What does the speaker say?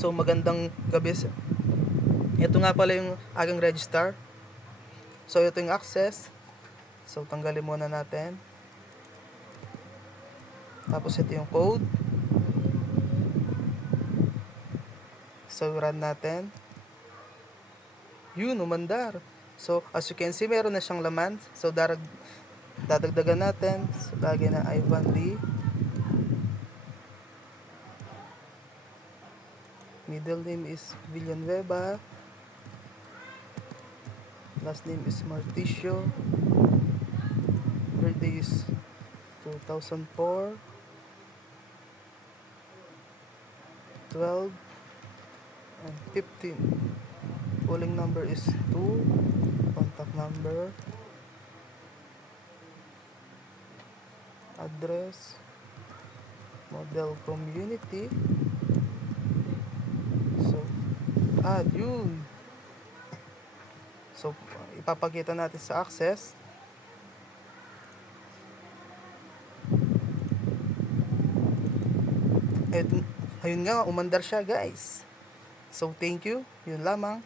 So magandang gabi. Ito nga pala yung aking register. So ito yung access. So tanggalin muna natin. Tapos ito yung code. So run natin. Yun, umandar. So as you can see, meron na siyang laman. So dadagdagan natin. So lagyan na Ivan D. Middle name is Villanueva. Last name is Marticio. Birthday is 2004. 12 and 15. Polling number is 2. Contact number. Address. Model community. So, yun. So, ipapakita natin sa access. Ayun nga, umandar siya guys. So, thank you. Yun lamang.